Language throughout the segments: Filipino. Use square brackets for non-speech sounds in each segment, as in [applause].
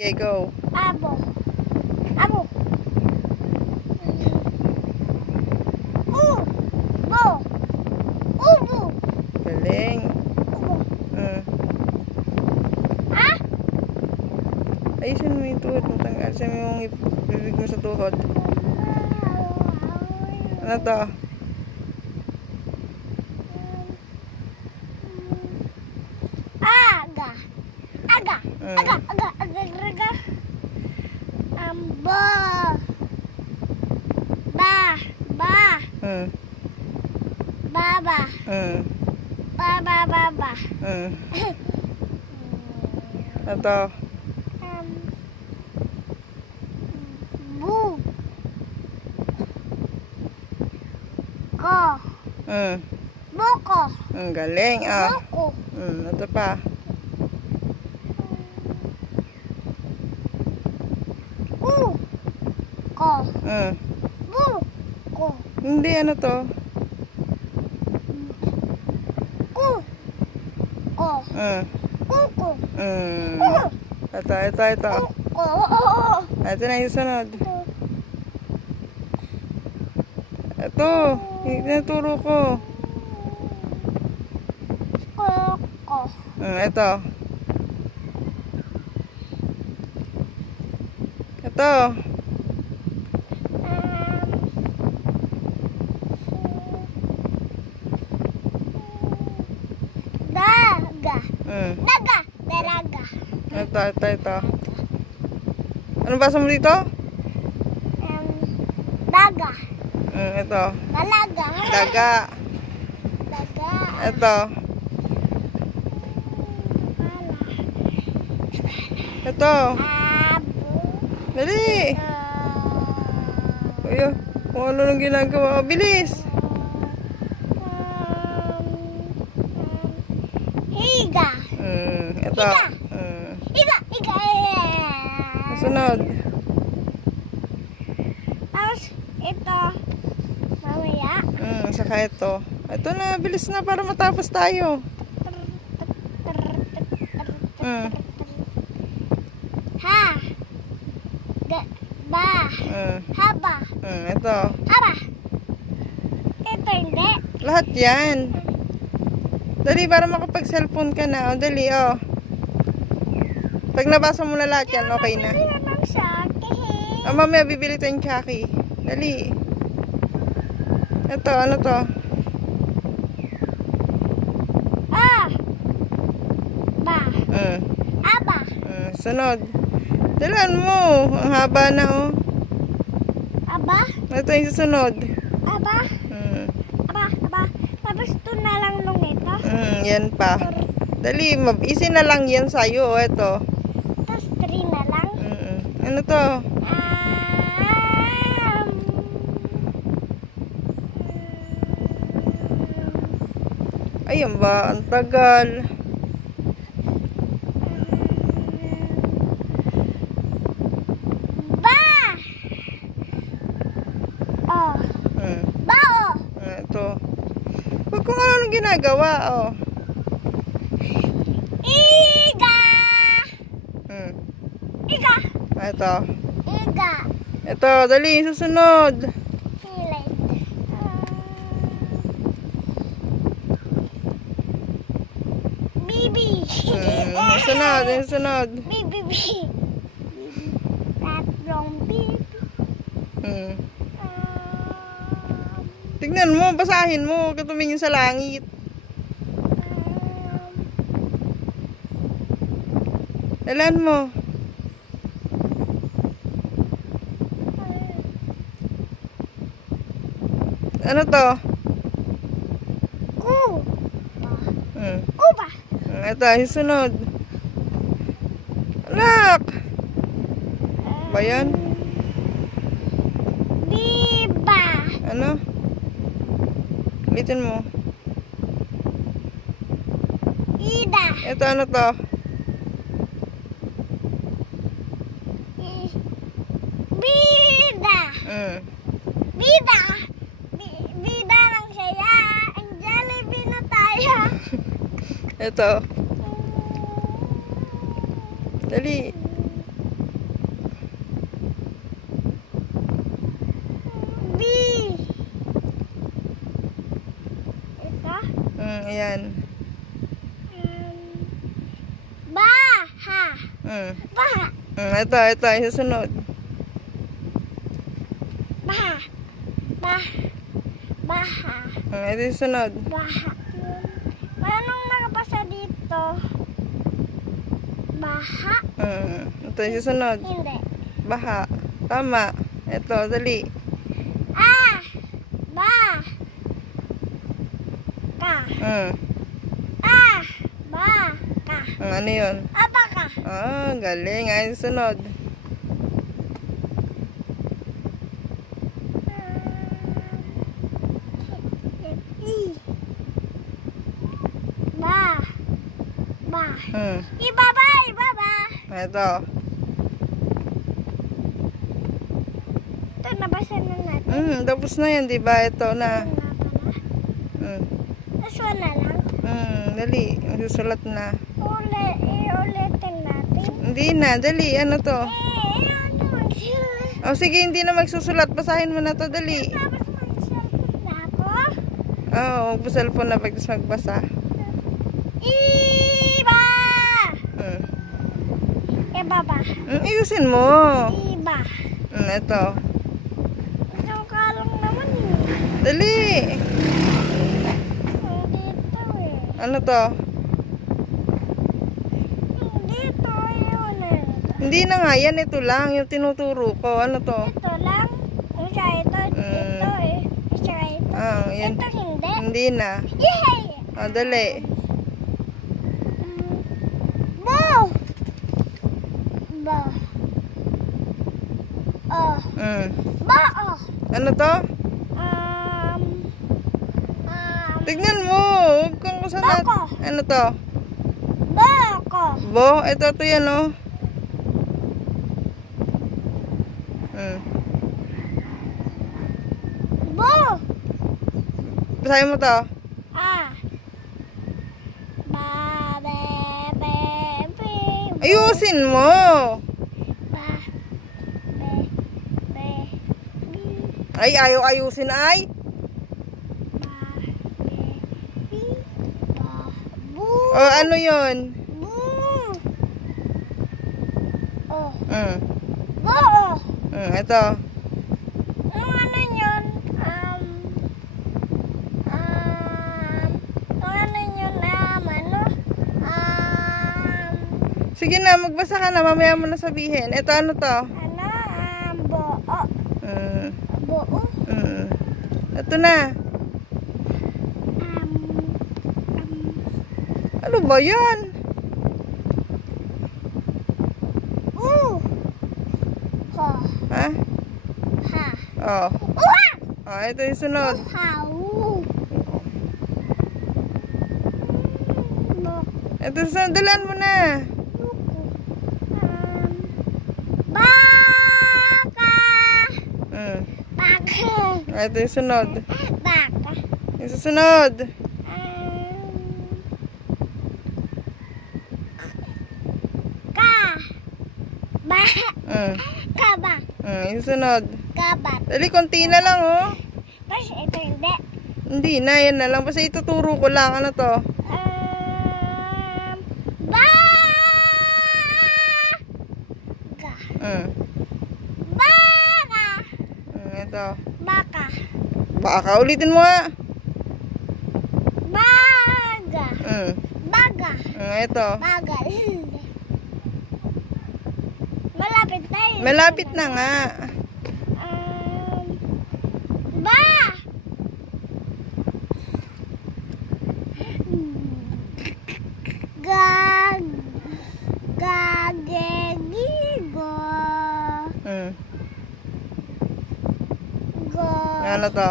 Okay, go. Abo. Abo. U. Bo. Ubo. Galing. Ubo. Mm. Ah? Ayusin mo yung tuhod mo. Tanggalin mo yung bibig mo sa tuhod. Ano to? Aga. Aga. Mm. Aga. Aga. Aga. Aga. Ambo. Ba. Ba. Mm. Baba. Mm. Ba. Ba. Ba. [coughs] Ba. Mm. Ano to? Um, bu. Ko. Mm. Buko. Ang galing. Ah. Buko. Mm. Ito pa. U. Ko. Mm. Ko. Hindi, ano to? Ku. Ko. Mm. Kuko. Kuko. Ito, ito, ito. Kuko. Ito na yung sunod. Ito. Tinuturo ko. Kuko. Mm, ito. Ito. Daga. Mm. Daga. Daraga. Ito, ito, ito. Ano basa mo dito? Um, daga. Mm, ito. Dalaga. Daga. Daga. Ito. Ito. Abo. Dali. Kuya, kung ano nang ginagawa. Bilis. Mm, ito. Higa. Mm. Higa. Higa. Sunod. Tapos ito. Mamaya. Mm, saka ito. Ito na, bilis na para matapos tayo. Mm. Ha. Ga. Ba. Mm, Haba. mm, ito. Haba. Ito hindi. Lahat yan. Dali, para makapag-cellphone ka na. O, dali, oh. Pag nabasa mo na lahat yan, okay na. Ah, mamaya bibili tayong Chucky. Dali. Ito, ano to? Ah. Ba. Mm, Aba. mm, sunod. Dalan mo. Ang haba na, oh. Aba. Ito yung susunod. Aba. Mm, Aba. Aba. Tapos ito na lang nung ito. mm, yan pa. Dali, mab isin na lang yan sa'yo, oh. Ito. Tapos three na lang. Mm, ano to? Um, Ayun ba? Ang tagal. ba. Oh. Mm, Ba oh. mm, ito. Huwag kung ano ginagawa, oh. Iga. Mm, Iga. ah, ito. Iga. Ito, dali, susunod. Bibi. Mm, sunod, sunod. Bibi. Bibi. Bibi. Mm. Um, Tignan mo, basahin mo, huwag ka tumingin sa langit. Dalan mo. Ano to? Ku. Mm. Kuba. Mm, Ito, sunod. Anak! Ba yan? Biba. Ano? Ulitin mo. Ida. Ito, ano to? Bida. Mm. Bida. Bida lang siya. Ang Jollibee na tayo. [laughs] Ito. Dali. B. Ito? Mm, ayan. Um, baha. Mm. Baha. Mm, ito, ito. Susunod. Baha. Mm, ito yung susunod. Baha. Anong nakapasa dito? Baha? Mm, ito yung susunod. Hindi. Baha. Tama. Ito, dali. Ah! Ba! Ka. Mm. Ah! Ba! Ka. Mm, ano yun? Apa ka? Ah, galing. Ay, sunod. I. Ba. Ba. Mm. Ibaba, ibaba. Ito. Ito, nabasa na natin. Mm, tapos na yan, di ba? Ito na. Ito nga pala. Mm. Tapos wala lang. Mm, dali. Susulat na. Uli, iulitin natin. Hindi na, dali. Ano to? Eh, ano magsulat? Oh, sige, hindi na magsusulat. Basahin mo na to, dali. Tapos na. Oo, oh, cellphone na pag magbasa. Iba! Mm. Ibaba. Mm, ayusin mo. Iba. Mm, ito. Isang kalong naman eh. Dali. Dito eh. Ano to? Dito, yun eh. Hindi na nga, yan ito lang. Yung tinuturo ko. Ano to? Ito lang. Isa ito, ito eh. Isa ito. Ah, yan. Ito hindi. Hindi na. Yay! Oh, dali. Bo! Bo. Oh. Mm. Bo! Oh. Ano to? Um. Um. Tignan mo. Huwag kang kusanat. Bako. Ano to? Bako. Bo, ito to yan oh. Mm. Bo! Basahin mo to. Ayusin mo. Ay, ayaw ayusin ay. Bu. Oh, ano yun? Oh. Mm. Oh. Mm, ito. Ang ano yun? Um. Um. Ang ano yun? Um, ano? Um. Sige na, magbasa ka na. Mamaya mo na sabihin. Ito, ano to? Ano? Um, buo. Mm. Buo. Mm. Ito na. Um. Um. Ano ba yan? Uh. Ha. Ha? Ha. Oh. Uha! Oh, ito yung sunod. Ha. Uh. Bu. Ito. Dalan mo na. Um. Baka. Mm. Baka. Ah, Ito yung sunod. Baka. Yung susunod. Um. Ka. Ba. Mm. Kaba. Mm, yung sunod. Kabat. Dali, konti na lang, oh. Tapos ito hindi. Hindi na, yan na lang. Basta ituturo ko lang. Ano to? Um. Ba. Ga. Mm. Baka. Mm, ito. Baka. Ulitin mo nga. Baga. Mm. Baga. Mm, ito. Bagal. Malapit tayo. Malapit na nga. Um, ba. Gag. Gagegigo. Mm. Go. Ano to?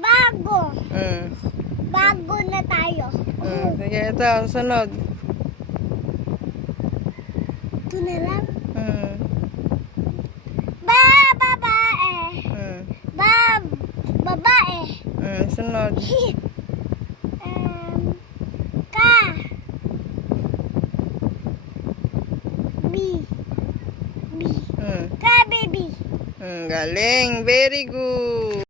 Bago. Mm. Bago na tayo. Mm. Sige, ito. Sunod. Ito na lang. Mm. Ba, babae. Mm. Ba, babae. Mm. Sunod. [laughs] um, ka. B. B. Mm. Ka, baby. Mm. Galing. Very good.